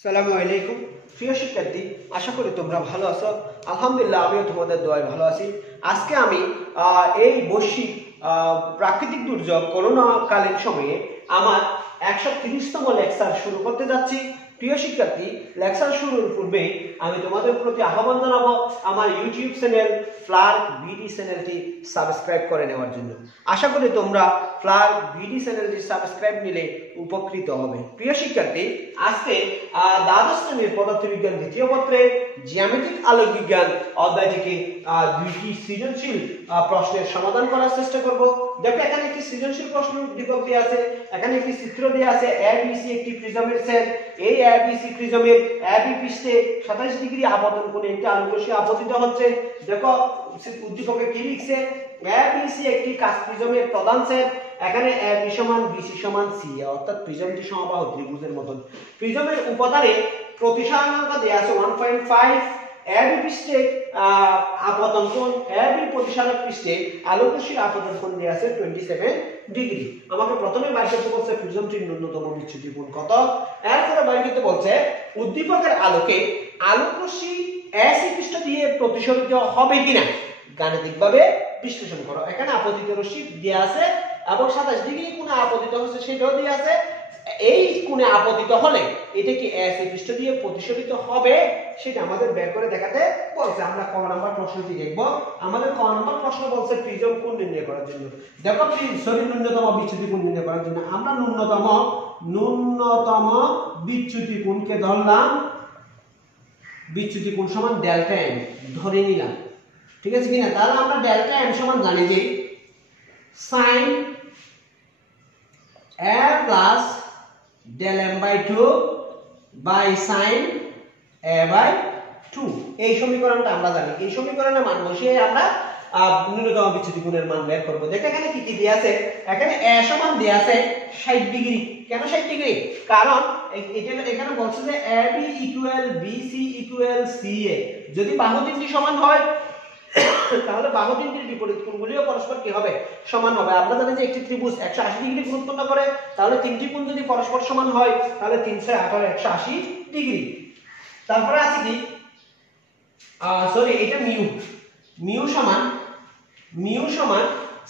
আসসালামু আলাইকুম প্রিয় শিক্ষার্থী, আশা করি তোমরা ভালো আছো। আলহামদুলিল্লাহ, আমিও তোমাদের দোয়ায় ভালো আছি। আজকে আমি এই বৈশ্বিক প্রাকৃতিক দুর্যোগ করোনাকালীন সময়ে আমার 130তম লেকচার শুরু করতে যাচ্ছি। প্রিয় শিক্ষার্থী, লেকচার শুরুর পূর্বে আমি তোমাদের প্রতি আহ্বান জানাবো আমার ইউটিউব চ্যানেল ফ্লার্ক বিডি চ্যানেলটি সাবস্ক্রাইব করে নেওয়ার জন্য। আশা করি তোমরা ফ্লার্ক বিডি চ্যানেলটি সাবস্ক্রাইব নিলে উপকৃত হবে। প্রিয় শিক্ষার্থী, আজকে দ্বাদশ শ্রেণীর পদার্থবিজ্ঞান দ্বিতীয় পত্রে জ্যামিতিক আলোক বিজ্ঞান অধ্যায় থেকে দুইটি সৃজনশীল প্রশ্নের সমাধান করার চেষ্টা করব। দেখো, এখানে একটি সৃজনশীল প্রশ্ন দীপক দেওয়া আছে, এখানে একটি চিত্র দেওয়া আছে। এবিসি একটি প্রিজমের সেট। এই এবিসি প্রিজমের এবি পৃষ্ঠে 27 ডিগ্রি আপতন কোণে একটি আলোকরশ্মি আপতিত হচ্ছে। দেখো উদ্দীপকে কি লিখছে, এবিসি একটি কাচ প্রিজমের প্রধান সেট। এখানে এবি সমান বিসি সমান সি, অর্থাৎ প্রিজমটি সমবাহু ত্রিভুজের মতন। প্রিজমের উপাদানে প্রতিসারণাঙ্ক দেয়া আছে 1.5। এবি পৃষ্ঠে আপতন কোণ, এবি প্রতিসারক পৃষ্ঠে আলোকরশ্মির আপতন কোণ দেয়া আছে 27 ডিগ্রি। আমাকে প্রথমে বাইর করতে বলছে প্রিজমটির ন্যূনতম বিচ্যুতি কোণ কত। এরপরে বাইর করতে বলছে উদ্দীপকের আলোকে আলোকরশ্মি এসি পৃষ্ঠ দিয়ে প্রতিসরিত হবে কিনা গাণিতিকভাবে বিশ্লেষণ করো। এখানে আপতিত রশ্মি দেয়া আছে এবং 27 ডিগ্রি কোণে আপতিত হচ্ছে সেটাও দেয়া আছে। এই কোণে আপতিত হলে এটা কি এসি পৃষ্ঠ দিয়ে প্রতিসরিত হবে সেটা আমাদের বের করে দেখাতে বলছে। আমরা ক নাম্বার প্রশ্নটি দেখব। আমাদের ক নাম্বার প্রশ্ন বলছে প্রিজম কোণ নির্ণয় করার জন্য। দেখো, ন্যূনতম বিচ্যুতি কোণ নির্ণয় করার জন্য আমরা ন্যূনতম বিচ্যুতি কোণকে ধরলাম, বিচ্যুতি কোণ সমান ডেল্টা এম ধরে নিলাম। ঠিক আছে কিনা? তাহলে আমরা ডেল্টা এম সমান জানি যে sin a plus del m by 2 by sin a by 2। এই সমীকরণটা আমরা জানি। এই সমীকরণের মান বসিয়ে আমরা ন্যূনতম বিচ্যুতি কোণের মান বের করব। দেখো এখানে কি কি দেয়া আছে। এখানে a সমান দেয়া আছে 60 ডিগ্রি। কেন 60 ডিগ্রি? কারণ এখানে বলছে যে AB equal BC equal CA। যদি বাহু তিনটি সমান হয় তাহলে বাহু তিনটির বিপরীত কোণগুলিও পরস্পর কি হবে? সমান হবে। আমরা জানি যে একটি ত্রিভুজ 180 ডিগ্রি কোণ উৎপন্ন করে, তাহলে তিনটি কোণ যদি পরস্পর সমান হয় তাহলে 318 180 ডিগ্রি। তারপরে আছে কি এটা মিউ সমান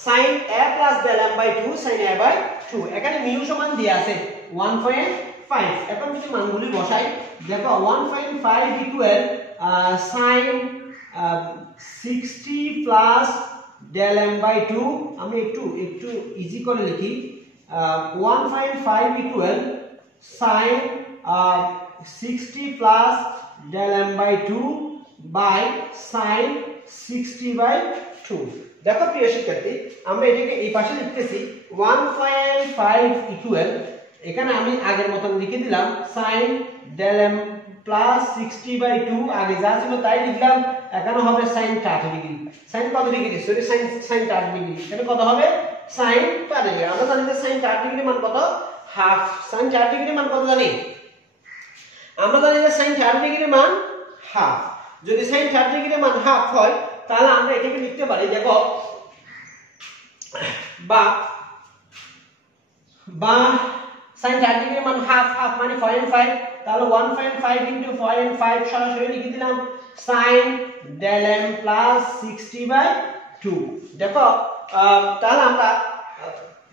sin a plus del m by 2 sin a by 2। এখানে মিউ সমান দেয়া আছে 1.5। এখন যদি মানগুলি বসাই, দেখো 1.5 equal sin 60 plus del m by 2। আমি একটু ইজি করে লিখি। 1.5 equal sin 60 plus del m by 2 by sin 60 by 2। দেখো প্রিয় শিক্ষার্থী, আমরা এটাকে এই পাশে লিখতেছি 1.5 ইকুয়াল, এখানে আমি আগের মতন লিখে দিলাম sin del m plus 60 by 2। আগে যা ছিল তাই লিখলাম। এখানে হবে sin 30 ডিগ্রি। sin কত ডিগ্রি? Sorry, sin 30 degree. এটা কত হবে? sin 30 degree. আমরা জানি যে sin 30 ডিগ্রি মান কত? হাফ। sin 30 ডিগ্রি মান কত জানি? আমরা জানি যে sin 30 ডিগ্রি মান হাফ। যদি sin 30 ডিগ্রি মান হাফ হয় তাহলে আমরা এটাকে লিখতে পারি, দেখো, বা sin 30 ডিগ্রি মান হাফ মানে 0.5। তাহলে 1.5 into 0.5 সরাসরি লিখে দিলাম sin del m plus 60 by 2। দেখো, তাহলে আমরা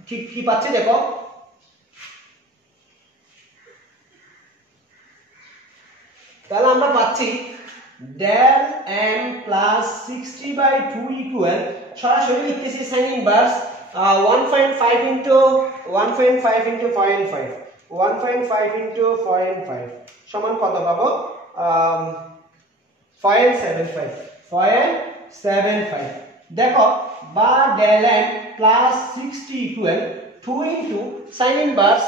ঠিক কি পাচ্ছি, দেখো তাহলে আমরা পাচ্ছি del m plus 60 by 2 equal, সরাসরি লিখতেছি sin ইনভার্স 1.5 into 0.5 into 0.5 সমান কত পাবো? 0.75। দেখো, বা del m plus 60 equal 2 into sin inverse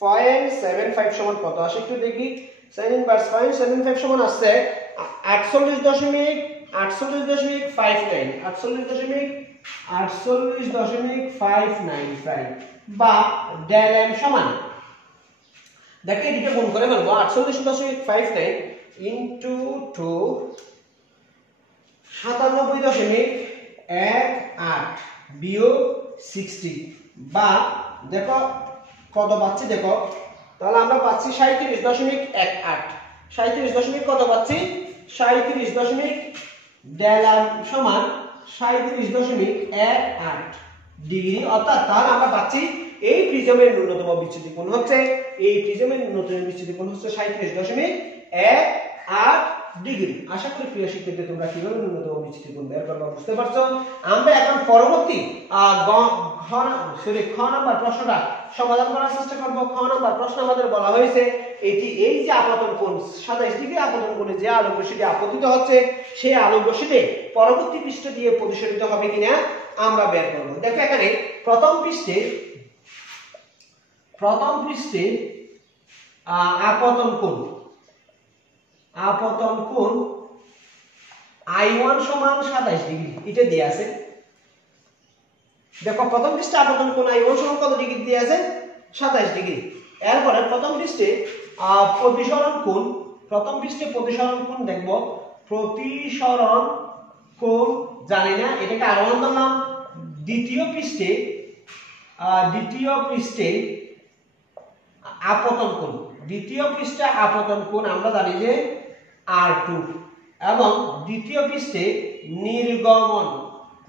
0.75 সমান কত আসে একটু দেখি। sin ইনভার্স 0.75 সমান আসছে 48.595 বা del m সমান, দেখো এদিকে গুণ করে ফেলবো। 48.59 into 2 97.18 বিয়োগ 60 বা দেখো কত পাচ্ছি দেখো, তাহলে আমরা পাচ্ছি 37.18। 37 কত পাচ্ছি, 37.18 সমান 37.18 ডিগ্রি। অর্থাৎ তাহলে আমরা পাচ্ছি এই প্রিজমের ন্যূনতম বিচ্যুতি কোণ হচ্ছে, এই প্রিজমের ন্যূনতম বিচ্যুতি কোণ হচ্ছে 37.18 ডিগ্রি। আশা করি প্রিয় শিক্ষার্থী তোমরা কিভাবে ন্যূনতম বিচ্যুতি কোণ বের করবে বুঝতে পারছো। আমরা এখন পরবর্তী খ নাম্বার প্রশ্নটা সমাধান করার চেষ্টা করব। খ নাম্বার প্রশ্ন আমাদের বলা হয়েছে এটি এই যে আপতন কোণ 27 ডিগ্রি আপতন কোণে যে আলোক রশ্মিটি আপতিত হচ্ছে সেই আলোক রশ্মিতে পরবর্তী পৃষ্ঠ দিয়ে প্রতিসরিত হবে কিনা আমরা বের করব। দেখো এখানে প্রথম পৃষ্ঠে আপতন কোণ I1 সমান 27 ডিগ্রি এটা দেয়া আছে। দেখো প্রথম পৃষ্ঠে আপতন কোণ I1 সমান কত ডিগ্রি দেয়া আছে, 27 ডিগ্রি। এরপরে প্রথম পৃষ্ঠে প্রতিসরণ কোণ দেখব, প্রতিসরণ কোণ জানি না, এটাকে R1 ধরলাম। দ্বিতীয় পৃষ্ঠে আপতন কোণ আমরা জানি যে R2, এবং দ্বিতীয় পৃষ্ঠে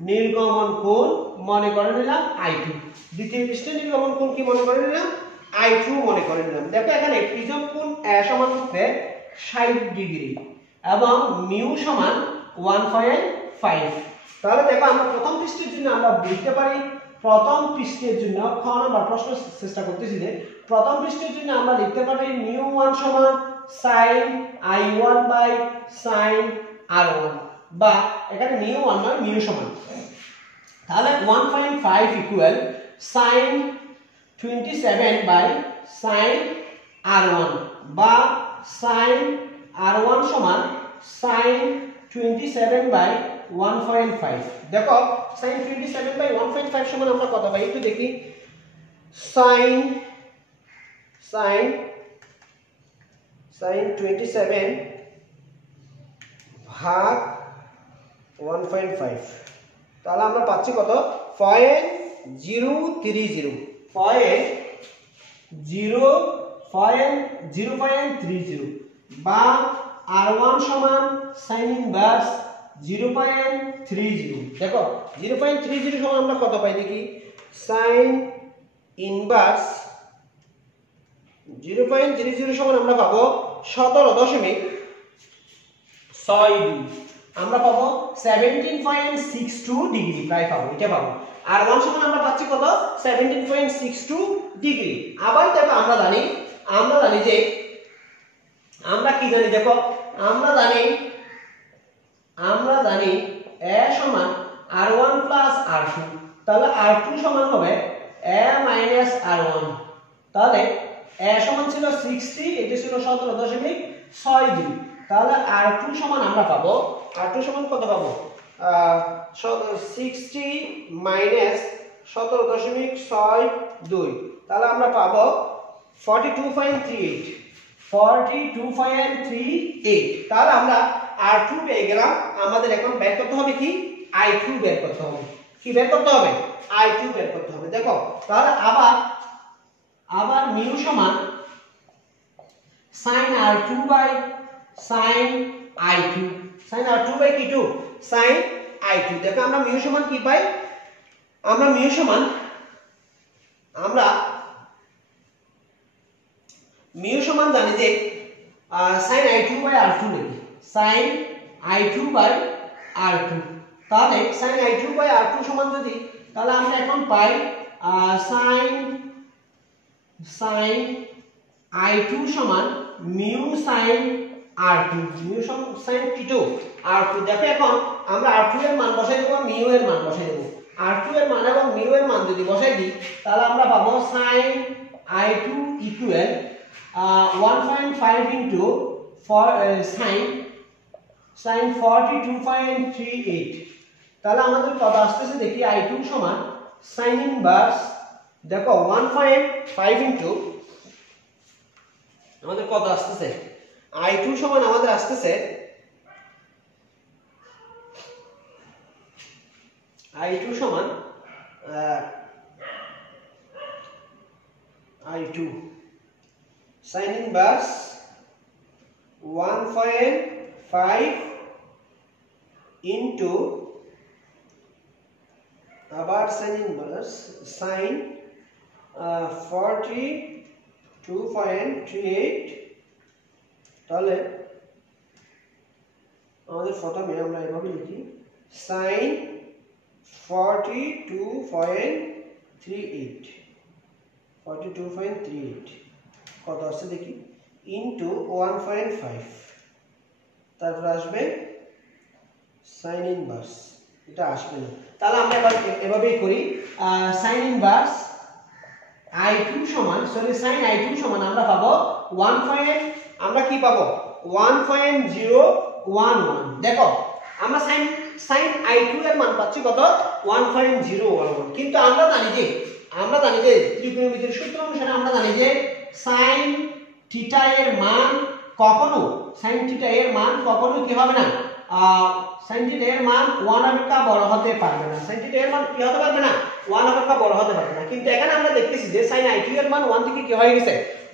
নির্গমন কোণ মনে করে নিলাম I2। দ্বিতীয় পৃষ্ঠে নির্গমন কোণ কি মনে করে নিলাম, I2 মনে করে নিলাম। দেখো এখানে প্রিজম কোণ সমান হচ্ছে 60 ডিগ্রি এবং মিউ সমান 1.5। তাহলে দেখো আমরা প্রথম পৃষ্ঠের জন্য আমরা লিখতে পারি, প্রথম পৃষ্ঠের জন্য খ নাম্বার প্রশ্ন চেষ্টা করতেছি যে প্রথম পৃষ্ঠের জন্য আমরা লিখতে পারি μ1 সমান sin I1 by sin R1, বা এখানে μ1 নয় মিউ সমান, তাহলে 1.5 equal sin 27 by sin R1, বা sin R1 সমান sin 27 বাই 1.5। দেখো sin 27 বাই 1.5 সমান আমরা কত পাই একটু দেখি, sin 27 ভাগ 1.5, তাহলে আমরা পাচ্ছি কত 0.030 বা R1 সমান sin ইনভার্স 0.30। দেখো 0.30 সমান আমরা কত পাই দেখি, sin ইনভার্স 0.30 সমান আমরা পাবো 17.62, আমরা পাবো 17.62 ডিগ্রি প্রায় পাবো, এটা পাবো। আর R1 সমান আমরা পাচ্ছি কত 17.62 ডিগ্রি। আবার দেখো আমরা জানি যে আমরা কি জানি, দেখো আমরা জানি a সমান R1 প্লাস R2, তাহলে R2 সমান হবে a মাইনাস R1, তাহলে a সমান ছিল 60, এটা ছিল 17.62, তাহলে R2 সমান আমরা পাবো, R2 সমান কত পাবো 60 মাইনাস 17.62, তাহলে আমরা পাবো 42.38। তাহলে আমরা R2 পেয়ে গেলাম। আমাদের এখন বের করতে হবে কি, I2 বের করতে হবে। কি বের করতে হবে, I2 বের করতে হবে। দেখো তাহলে আবার মিউ সমান sin R2 by sin I2, sin R2 by কি 2 sin I2। দেখো আমরা মিউ সমান কি পাই, আমরা মিউ সমান জানি যে sin I2 বাই R2 লিখি, sin I2 বাই R2, তাহলে sin I2 বাই R2 সমান যদি, তাহলে আমরা এখন পাই sin I2 সমান mu sin R2, mu sin T2 R2। দেখো এখন আমরা R2 এর মান বসাই দেব, মিউ এর মান বসাই দেব। R2 এর মান এবং মিউ এর মান যদি বসাই দিই, তাহলে আমরা পাবো sin I2 equal 1.5 into sin 42.38। তাহলে আমাদের কত আসতেছে দেখি, I2 সমান sin ইনভার্স, দেখো 1.5 ইনটু আমাদের কত আসতেছে, I2 সমান আমাদের আসতেছে I2 সমান I2 sin inverse 1.5 into আবার sin inverse sin 42.38 তাহলে আমাদের প্রথমে আমরা এভাবে লিখি sin 42.38 কত আসছে দেখি ইনটু 1.5 তারপর আসবে sin ইনভার্স এটা আসবে না তাহলে আমরা এভাবেই করি sin ইনভার্স i2 সমান sin i2 সমান আমরা পাবো 1. আমরা কি পাবো 1.011 দেখো আমরা sin i2 এর মান পাচ্ছি কত 1.011 কিন্তু আমরা জানি যে ত্রিকোণমিতির সূত্র অনুসারে আমরা জানি যে sin থিটা এর মান কখনো কি হবে না sin থিটা এর মান 1 অপেক্ষা বড় হতে পারবে না sin থিটা এর মান কি হতে পারবে না 1 অপেক্ষা বড় হতে পারবে না কিন্তু এখানে আমরা দেখতেছি যে sin i2 এর মান 1 থেকে কি হয়ে গেছে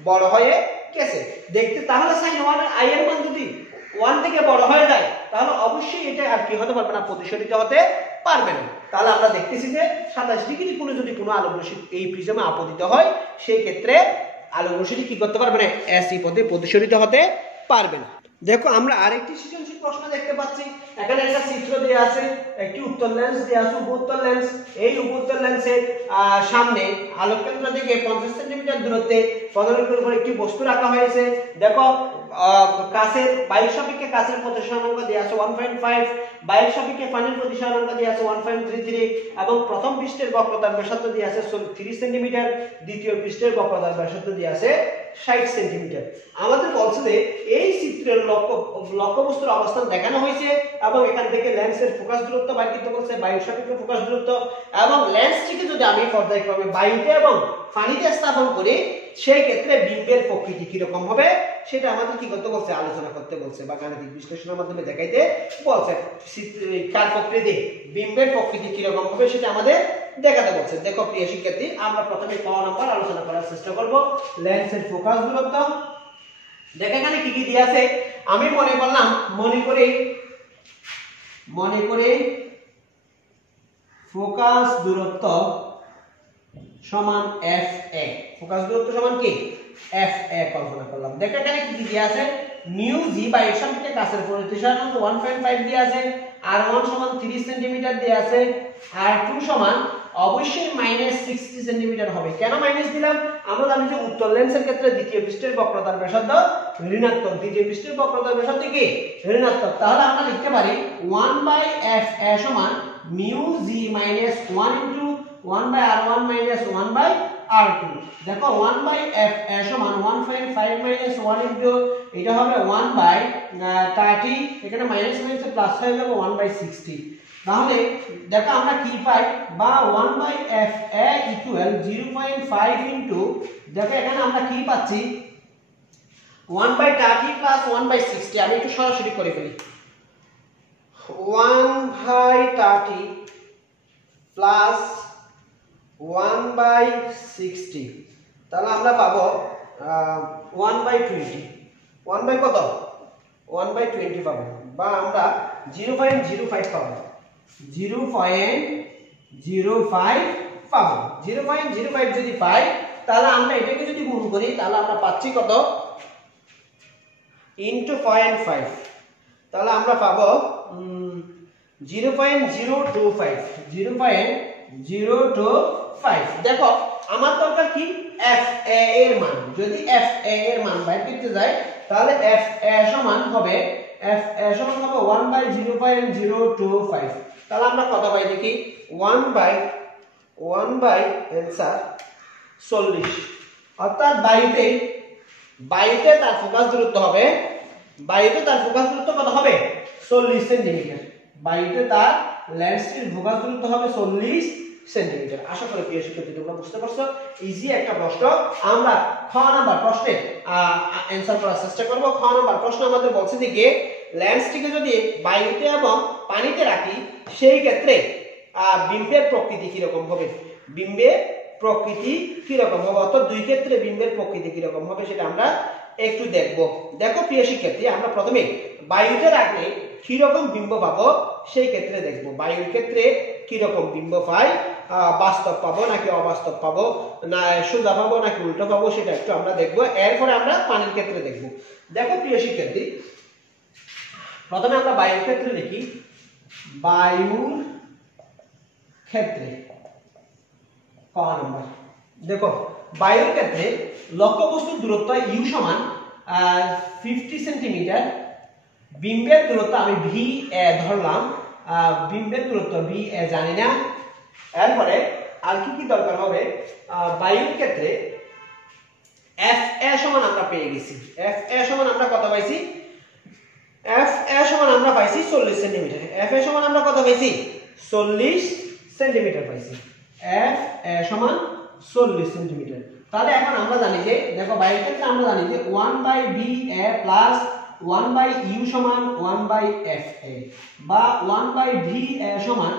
বড় হয়ে গেছে দেখতে তাহলে sin 1 i এর মান যদি 1 থেকে বড় হয়ে যায় তাহলে অবশ্যই এটা আর কি হতে পারবে না প্রতিসরিত হতে পারবে না তাহলে আমরা দেখতেছি যে 27 ডিগ্রি কোণে যদি কোনো আলোক রশ্মি এই প্রিজমে আপতিত হয় সেই ক্ষেত্রে আলোক রশ্মিটি কি করতে পারবে না এসি পথে প্রতিসরিত হতে পারবে না দেখো আমরা আরেকটি সৃজনশীল প্রশ্ন দেখতে পাচ্ছি এখানে একটা চিত্র দেয়া আছে একটি উত্তল লেন্স দেয়া আছে উত্তল লেন্স এই উত্তল লেন্সের সামনে আলোক কেন্দ্র থেকে 50 সেমি দূরত্বে পদার্থের উপর একটি বস্তু রাখা হয়েছে দেখো কাছের বায়ুর সাপেক্ষে কাছের প্রতিসরাঙ্ক দেয়া আছে 1.5 বায়ুর সাপেক্ষে পানির প্রতিসরাঙ্ক দেয়া আছে 1.33 এবং প্রথম পৃষ্ঠের বক্রতার ব্যাসার্ধ দেয়া আছে 30 সেমি দ্বিতীয় পৃষ্ঠের বক্রতার ব্যাসার্ধ দেয়া আছে 60 সেমি আমাদের বলছে যে এই চিত্রের লক্ষ্যবস্তুর অবস্থান দেখানো হয়েছে এবং এখান থেকে লেন্সের ফোকাস দূরত্ব বের করতে বলছে বায়ুর সাপেক্ষে ফোকাস দূরত্ব এবং লেন্সটিকে যদি আমি পর্যায়ক্রমে বায়ুতে এবং পানিতে স্থাপন করি সেই ক্ষেত্রে বিম্বের প্রকৃতি কি রকম হবে সেটা আমাদের কি করতে বলছে আলোচনা করতে বলছে বা গাণিতিক বিশ্লেষণের মাধ্যমে দেখাইতে বলছে কার প্রকৃতি বিম্বের প্রকৃতি কি রকম হবে সেটা আমাদের দেখাতে বলছে দেখো প্রিয় শিক্ষার্থী আমরা প্রথমে ক নাম্বার আলোচনা করার চেষ্টা করব লেন্সের ফোকাস দূরত্ব দেখো এখানে কি কি দেয়া আছে আমি মনে করে ফোকাস দূরত্ব সমান FA ফোকাস দূরত্ব সমান কি FA কল্পনা করলাম দেখো এখানে কি কি দেয়া আছে মিউ জি বাই এর সাপেক্ষে কাছের প্রতিসরাঙ্ক 1.5 দেয়া আছে r1 সমান 30 সেমি দেয়া আছে r2 সমান অবশ্যই -60 সেমি হবে কেন মাইনাস দিলাম আমরা জানি যে উত্তল লেন্সের ক্ষেত্রে দ্বিতীয় পৃষ্ঠের বক্রতার ব্যাসার্ধ ঋণাত্মক দ্বিতীয় পৃষ্ঠের বক্রতার ব্যাসার্ধ কি ঋণাত্মক তাহলে আমরা লিখতে পারি 1/FA সমান মিউ জি -1 ইনটু 1/r1 1/r2 দেখো 1/FA সমান 1.5 - 1 ইনটু এটা হবে 1/30 এখানে মাইনাস মাইনাসে প্লাস হয়ে যাবে 1/60 তাহলে দেখো আমরা কি পাই বা 1/FA ইকুয়াল 0.5 ইনটু দেখো এখানে আমরা কি পাচ্ছি 1/30 প্লাস 1/60 আমি একটু সরাসরি করে ফেলি 1/30 প্লাস 1/60 তাহলে আমরা পাবো 1/20 1 কত 1/20 পাবো বা আমরা 0.05 পাবো 0.05 পাবো 0.05 যদি পাই তাহলে আমরা এটাকে যদি গুণ করি তাহলে আমরা পাচ্ছি কত ইনটু 0.5 তাহলে আমরা পাবো 0.025 0.025 দেখো আমার দরকার কি FA এর মান যদি FA এর মান বের করতে যাই তাহলে FA সমান হবে 1/0.025 তাহলে আমরা কত পাই দেখি 1/1 आंसर 40 অর্থাৎ বায়ুতে তার ফোকাস দূরত্ব হবে কত হবে 40 সেমি বায়ুতে তার লেন্সটির ফোকাস দূরত্ব হবে 40 সেমি আশা করি প্রিয় শিক্ষার্থী তোমরা বুঝতে পারছো ইজি একটা প্রশ্ন আমরা খ নাম্বার প্রশ্নে आंसर করার চেষ্টা করব খ নাম্বার প্রশ্ন আমাদের বলছে যে লেন্সটিকে যদি বায়ুতে এবং পানিতে রাখি সেই ক্ষেত্রে বিম্বের প্রকৃতি কি রকম হবে বিম্বের প্রকৃতি কি রকম হবে, অর্থাৎ দুই ক্ষেত্রে বিম্বের প্রকৃতি কি রকম হবে সেটা আমরা একটু দেখব। দেখো প্রিয় শিক্ষার্থী, আমরা প্রথমে বায়ুতে রাখলে কি রকম বিম্ব পাবো সেই ক্ষেত্রে দেখব। বায়ুর ক্ষেত্রে কি রকম বিম্ব পাই, বাস্তব পাবো নাকি অবাস্তব পাবো, না সোজা পাবো নাকি উল্টো পাবো সেটা একটু আমরা দেখব। এরপরে আমরা পানির ক্ষেত্রে দেখব। দেখো প্রিয় শিক্ষার্থী, প্রথমে আমরা বায়ুর ক্ষেত্রে দেখি। বায়ুর ক্ষেত্রে ক নম্বর, দেখো বায়ুর ক্ষেত্রে লক্ষ্যবস্তুর দূরত্ব ইউ সমান 50 সেন্টিমিটার, বিম্বের দূরত্ব আমি ভি এ ধরলাম, বিম্বের দূরত্ব ভি এ জানি না। এরপরে আর কি কি দরকার হবে, বায়ুর ক্ষেত্রে এফ এ সমান আমরা পেয়ে গেছি। এফ এ সমান আমরা কত পাইছি, এফ এ সমান আমরা পাইছি 40 সেন্টিমিটার। এফ এ সমান আমরা কত পাইছি, 40 সেন্টিমিটার পাইছি। এফ এ সমান 40 সেন্টিমিটার। তাহলে এখন আমরা জানি যে, দেখো বায়ুর ক্ষেত্রে আমরা জানি যে 1/বি এ প্লাস 1/ইউ সমান 1/fa, বা 1/ভি এ সমান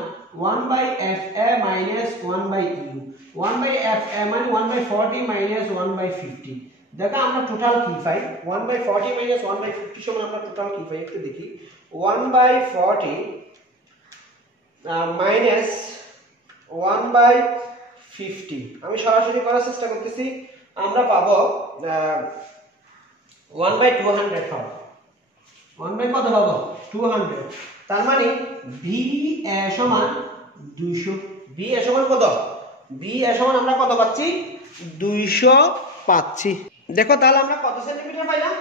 1/fa মাইনাস 1/ইউ। 1/fa মানে 1/40 মাইনাস 1/50। দেখো আমরা টোটাল কি পাই, 1/40 মাইনাস 1/50 সমান আমরা টোটাল কি পাই একটু দেখি। 1/40 মাইনাস 1/50, আমি সরাসরি করার চেষ্টা করতেছি। আমরা পাবো 1/200 পাবো। 1 কত পাবো, 200। তার মানে ভি এ সমান 200। ভি এ সমান কত, ভি এ সমান আমরা কত পাচ্ছি, 200 পাচ্ছি। দেখো তাহলে আমরা কত সেন্টিমিটার পাইলাম,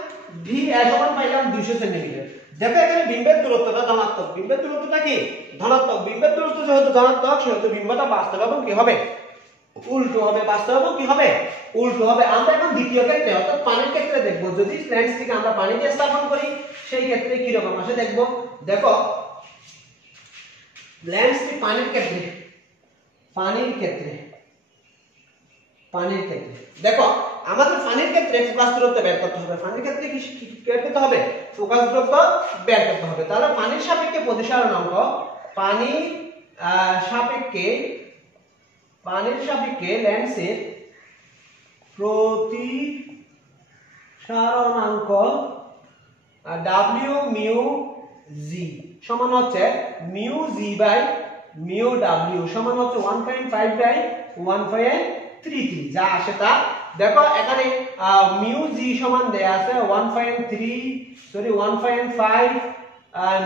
ভি এ সমান পাইলাম 200 সেন্টিমিটার। দেখো এখানে বিম্বের দূরত্বটা ধনাত্মক, বিম্বের দূরত্বটা কি ধনাত্মক। বিম্বের দূরত্ব যেহেতু ধনাত্মক সেহেতু বিম্বটা বাস্তব এবং কি হবে, উল্টো হবে। বাস্তব এবং কি হবে, উল্টো হবে। আমরা এখন দ্বিতীয় ক্ষেত্রে অর্থাৎ পানির ক্ষেত্রে দেখব। যদি লেন্সটিকে আমরা পানিতে স্থাপন করি সেই ক্ষেত্রে কি রকম আসে দেখব। দেখো লেন্সটি পানির ক্ষেত্রে, পানির ক্ষেত্রে দেখো আমাদের পানির ক্ষেত্রে ফোকাস দূরত্ব বের করতে হবে। পানির ক্ষেত্রে কি বের করতে হবে, ফোকাস দূরত্ব বের করতে হবে। তাহলে পানির সাপেক্ষে প্রতিসরণাঙ্ক, পানির সাপেক্ষে লেন্সের প্রতিসরণাঙ্ক W মিউ জি সমান হচ্ছে mu G by mu W সমান হচ্ছে 1.5/1.33, যা আসে তা। দেখো এখানে মিউ জি সমান দেয়া আছে 1.5,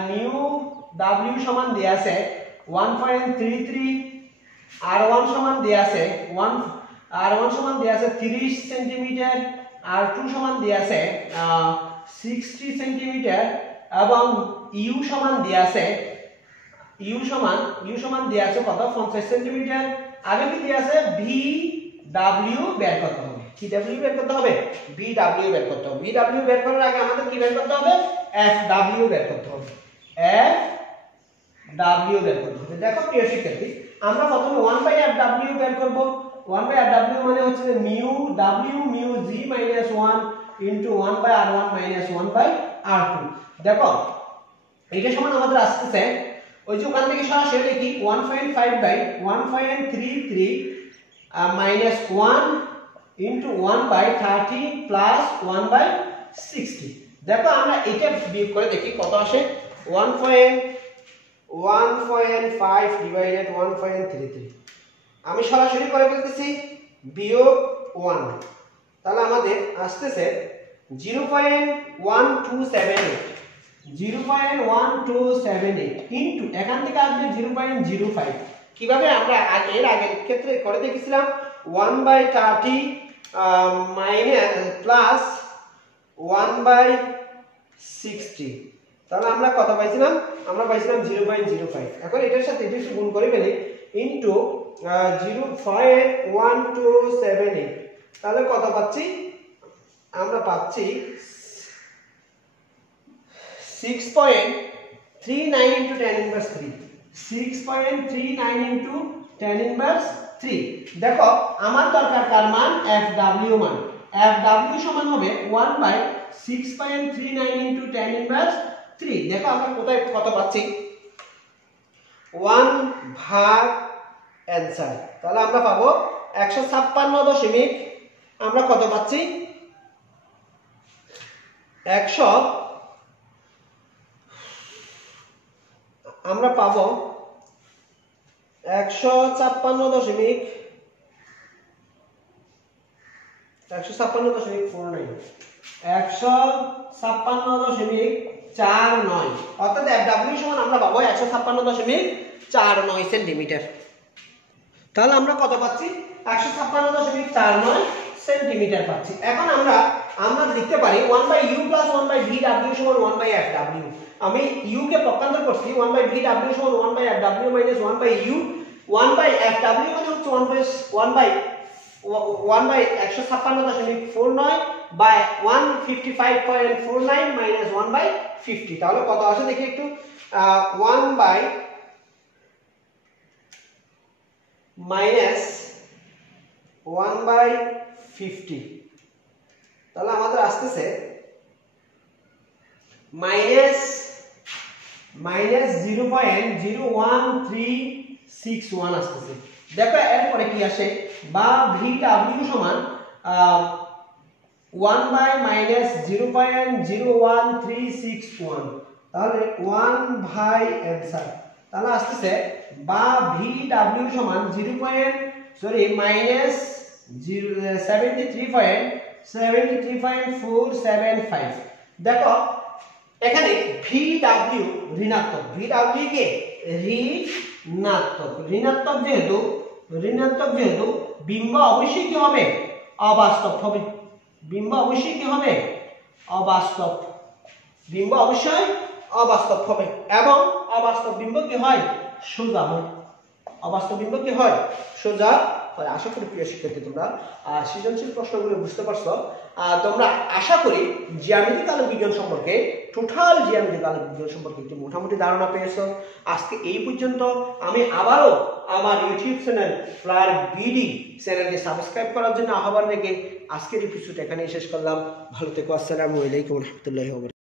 মিউ W সমান দেয়া আছে 1.33, R1 সমান দেয়া আছে 30 সেন্টিমিটার, R2 সমান দেয়া আছে 60 সেন্টিমিটার, এবং ইউ সমান দেয়া আছে কত, 50 সেন্টিমিটার। আগে কি দেয়া আছে, ভি ডাব্লিউ বের করতে হবে। কি ডাব্লিউ বের করতে হবে, ভি ডাব্লিউ বের করতে হবে। ভি ডাব্লিউ বের করার আগে আমাদের কি বের করতে হবে, এফ ডাব্লিউ বের করতে হবে। এফ ডাব্লিউ বের করতে হবে। দেখো প্রিয় শিক্ষার্থী, আমরা প্রথমে 1/fw বের করব। 1/fw মানে হচ্ছে mu w mu g minus 1 into 1/r1 minus 1/r2। দেখো এটা সমান আমাদের আসছে, ওই যে ওখান থেকে সরাসরি লিখি 1.5/1.33 মাইনাস 1 ইনটু 1/30 প্লাস 1/60। দেখো আমরা এটা বিয়োগ করে দেখি কত আসে, 1.5 ডিভাইডেড 1.33। আমি সরাসরি করে ফেলতেছি, বিয়োগ 1। তাহলে আমাদের আসতেছে 0.1278 ইনটু এখান থেকে আসবে 0.05। কিভাবে আমরা এর আগের ক্ষেত্রে করে দেখেছিলাম 1/30 মাইনাস প্লাস 1/60। তাহলে আমরা কত পাইছিলাম, আমরা পাইছিলাম 0.05। এখন এটার সাথে এটা একটু গুণ করে ফেলি, ইনটু 0.1278। তাহলে কত পাচ্ছি, আমরা পাচ্ছি 6.39 ইনটু 10 ইনভার্স 3। 6.39 into 10 inverse 3। দেখো আমার দরকার কার মান, FW মান। FW সমান হবে 1/6.39 ইনটু 10 ইনভার্স 3। দেখো আমরা কোথায় কত পাচ্ছি, 1 ভাগ অ্যানসার। তাহলে আমরা পাবো 156 আমরা কত পাচ্ছি 100 আমরা পাবো 156.156.49 156.49 অর্থাৎ FW সমান আমরা পাবো 156.49 সেন্টিমিটার। তাহলে আমরা কত পাচ্ছি 156.49 সেন্টিমিটার পাচ্ছি। এখন আমরা লিখতে পারি 1/u + 1/vw সমান 1/fw। আমি u কে পক্ষান্তর করছি 1/vw সমান 1/fw - 1/u 1/fw মানে হচ্ছে 1/156.49 বাই 155.49 মাইনাস 1/50। তাহলে কত আসে দেখি একটু 1 মাইনাস 1/50। তাহলে আমাদের আসতেছে মাইনাস 0.01361 আসতেছে। দেখো এরপরে কি আসে বা VW সমান 1/-0.01361 তাহলে 1/, তাহলে আসতেছে বা VW সমান -73.475। দেখো এখানে VW ঋণাত্মক, VW কে ঋণাত্মক যেহেতু বিম্ব অবশ্যই কি হবে অবাস্তব হবে। বিম্ব অবশ্যই কি হবে অবাস্তব, বিম্ব অবশ্যই অবাস্তব হবে এবং অবাস্তব বিম্ব কি হয় সোজা হয়, অবাস্তব বিম্ব কি হয় সোজা হয়। আশা করি প্রিয় শিক্ষার্থী তোমরা সৃজনশীল প্রশ্নগুলো বুঝতে পারছো। তোমরা আশা করি জ্যামিতিক আলোক বিজ্ঞান সম্পর্কে টোটাল জ্যামিতিক আলোক বিজ্ঞান সম্পর্কে একটু মোটামুটি ধারণা পেয়েছো। আজকে এই পর্যন্ত। আমি আবারও আমার ইউটিউব চ্যানেল ফ্লায়ার বিডি চ্যানেলটি সাবস্ক্রাইব করার জন্য আহ্বান রেখে আজকের এপিসোড এখানেই শেষ করলাম। ভালো থেকো। আসসালামু আলাইকুম ওয়া রাহমাতুল্লাহি ওয়া বারাকাতুহু।